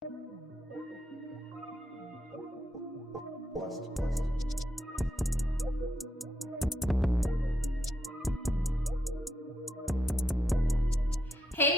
Hey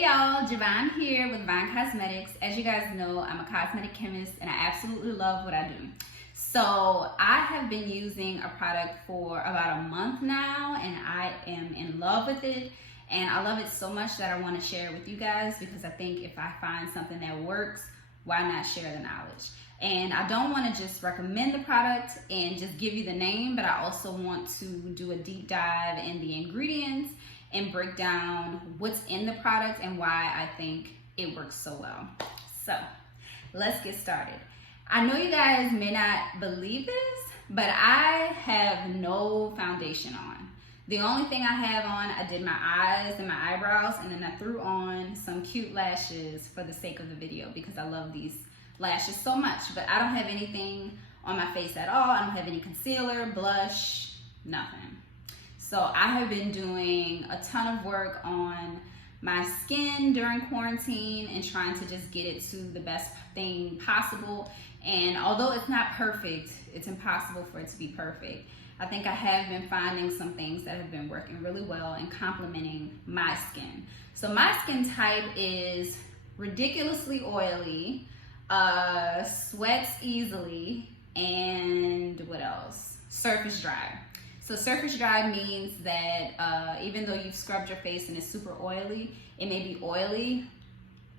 y'all, Javon here with Vine Cosmetics. As you guys know, I'm a cosmetic chemist and I absolutely love what I do. So I have been using a product for about a month now and I am in love with it. And I love it so much that I want to share it with you guys because I think if I find something that works, why not share the knowledge? And I don't want to just recommend the product and just give you the name, but I also want to do a deep dive in the ingredients and break down what's in the product and why I think it works so well. So let's get started. I know you guys may not believe this, but I have no foundation on. The only thing I have on, I did my eyes and my eyebrows, and then I threw on some cute lashes for the sake of the video because I love these lashes so much, but I don't have anything on my face at all. I don't have any concealer, blush, nothing. So I have been doing a ton of work on my skin during quarantine and trying to just get it to the best thing possible. And although it's not perfect, it's impossible for it to be perfect. I think I have been finding some things that have been working really well and complementing my skin. So my skin type is ridiculously oily, sweats easily, and what else? Surface dry. So surface dry means that even though you've scrubbed your face and it's super oily, it may be oily,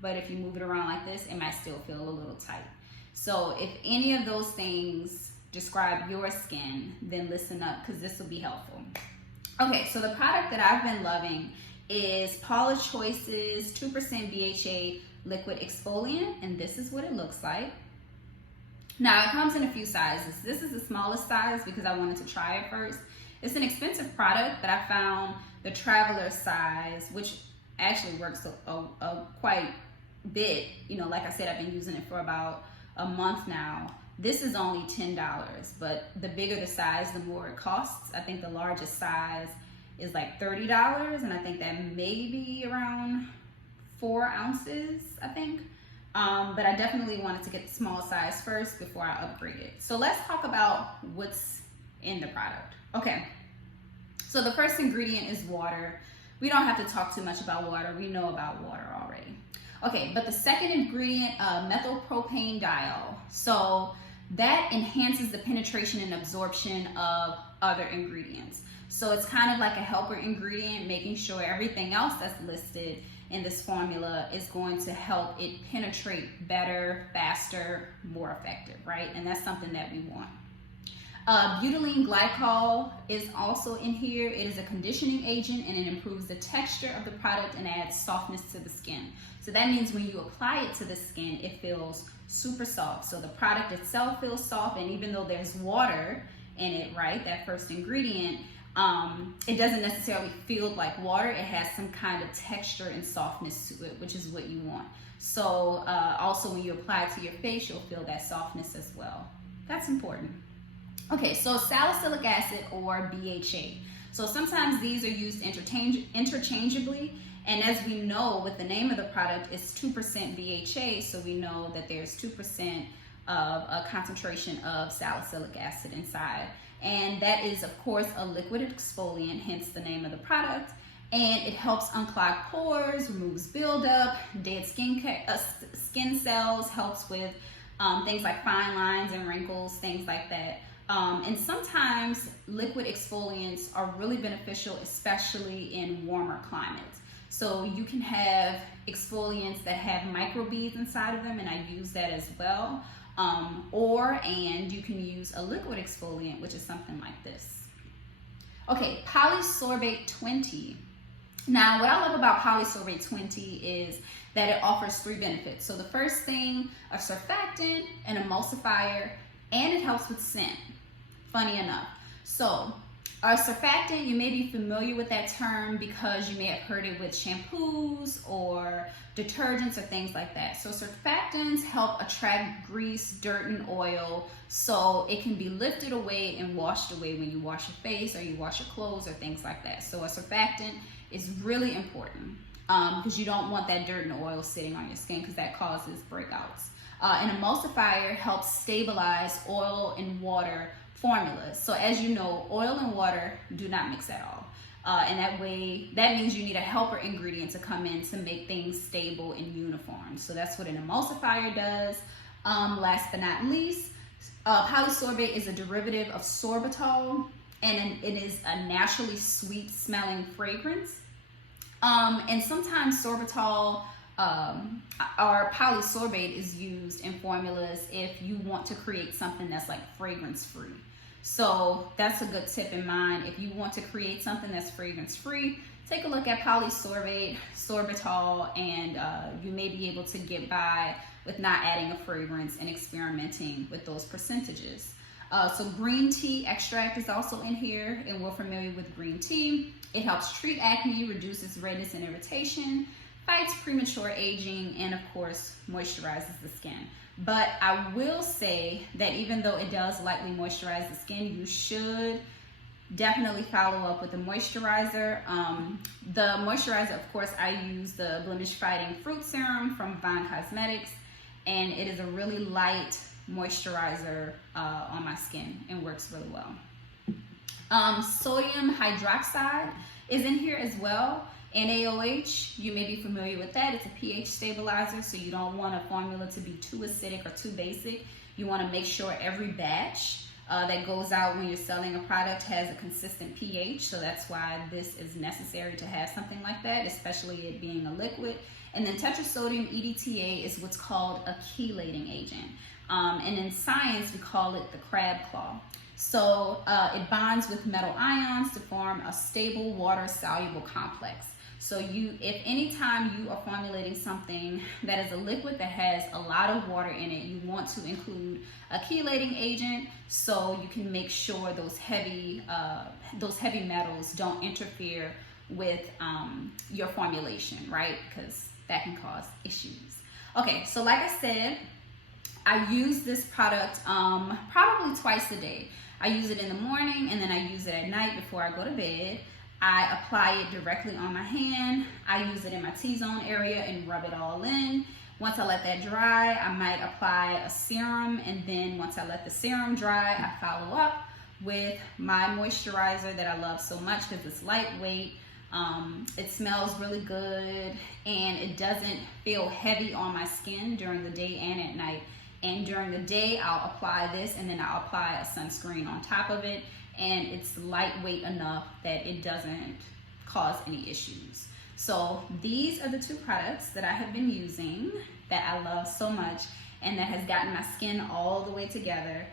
but if you move it around like this, it might still feel a little tight. So if any of those things describe your skin, then listen up because this will be helpful. Okay, so the product that I've been loving is Paula Choice's 2% BHA liquid exfoliant, and this is what it looks like. Now it comes in a few sizes. This is the smallest size because I wanted to try it first. It's an expensive product, but I found the traveler size, which actually works a quite bit. You know, like I said, I've been using it for about a month now. This is only $10, but the bigger the size, the more it costs. I think the largest size is like $30, and I think that may be around 4 ounces, I think. But I definitely wanted to get the small size first before I upgrade it. So let's talk about what's in the product. Okay, so the first ingredient is water. We don't have to talk too much about water. We know about water already. Okay, but the second ingredient, methylpropane diol. So that enhances the penetration and absorption of other ingredients. So it's kind of like a helper ingredient, making sure everything else that's listed in this formula is going to help it penetrate better, faster, more effective, right? And that's something that we want. Butylene glycol is also in here. It is a conditioning agent and it improves the texture of the product and adds softness to the skin. So that means when you apply it to the skin, it feels super soft. So the product itself feels soft, and even though there's water in it, right, that first ingredient, it doesn't necessarily feel like water. It has some kind of texture and softness to it, which is what you want. So also when you apply it to your face, you'll feel that softness as well. That's important. Okay, so salicylic acid or BHA. So sometimes these are used interchangeably, and as we know with the name of the product, it's 2% BHA, so we know that there's 2% of a concentration of salicylic acid inside. And that is, of course, a liquid exfoliant, hence the name of the product. And it helps unclog pores, removes buildup, dead skin cells, helps with things like fine lines and wrinkles, things like that. And sometimes liquid exfoliants are really beneficial, especially in warmer climates. So you can have exfoliants that have microbeads inside of them, and I use that as well. And you can use a liquid exfoliant, which is something like this. Okay, polysorbate 20. Now, what I love about polysorbate 20 is that it offers 3 benefits. So the first thing, a surfactant, an emulsifier, and it helps with scent, funny enough. So a surfactant, you may be familiar with that term because you may have heard it with shampoos or detergents or things like that. So surfactants help attract grease, dirt, and oil so it can be lifted away and washed away when you wash your face or you wash your clothes or things like that. So a surfactant is really important because you don't want that dirt and oil sitting on your skin because that causes breakouts. An emulsifier helps stabilize oil and water formulas. So as you know, oil and water do not mix at all. And that means you need a helper ingredient to come in to make things stable and uniform. So that's what an emulsifier does. Last but not least, polysorbate is a derivative of sorbitol, and it is a naturally sweet smelling fragrance. And sometimes sorbitol or polysorbate is used in formulas if you want to create something that's like fragrance free. So that's a good tip in mind. If you want to create something that's fragrance free, take a look at polysorbate, sorbitol, and you may be able to get by with not adding a fragrance and experimenting with those percentages. So green tea extract is also in here, and we're familiar with green tea. It helps treat acne, reduces redness and irritation, fights premature aging, and of course moisturizes the skin. But I will say that even though it does lightly moisturize the skin, you should definitely follow up with a moisturizer. The moisturizer, of course, I use the blemish fighting fruit serum from Cosmetics, and it is a really light moisturizer on my skin and works really well. Sodium hydroxide is in here as well. NaOH, you may be familiar with that. It's a pH stabilizer, so you don't want a formula to be too acidic or too basic. You want to make sure every batch that goes out when you're selling a product has a consistent pH, so that's why this is necessary to have something like that, especially it being a liquid. And then tetrasodium EDTA is what's called a chelating agent. And in science, we call it the crab claw. So it bonds with metal ions to form a stable water-soluble complex. So if anytime you are formulating something that is a liquid that has a lot of water in it, you want to include a chelating agent so you can make sure those heavy metals don't interfere with your formulation, right? Because that can cause issues. Okay, so like I said, I use this product probably twice a day. I use it in the morning and then I use it at night before I go to bed. I apply it directly on my hand. I use it in my T-zone area and rub it all in. Once I let that dry, I might apply a serum, and then once I let the serum dry, I follow up with my moisturizer that I love so much because it's lightweight. It smells really good and it doesn't feel heavy on my skin during the day and at night. And during the day, I'll apply this and then I'll apply a sunscreen on top of it. And it's lightweight enough that it doesn't cause any issues. So these are the two products that I have been using that I love so much and that has gotten my skin all the way together.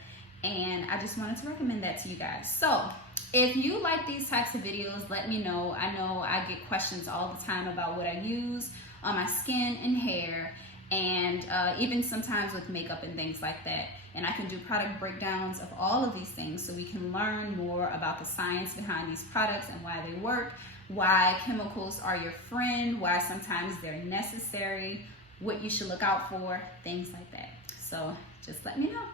And I just wanted to recommend that to you guys. So if you like these types of videos, let me know. I know I get questions all the time about what I use on my skin and hair, and even sometimes with makeup and things like that. And I can do product breakdowns of all of these things so we can learn more about the science behind these products and why they work, why chemicals are your friend, why sometimes they're necessary, what you should look out for, things like that. So just let me know.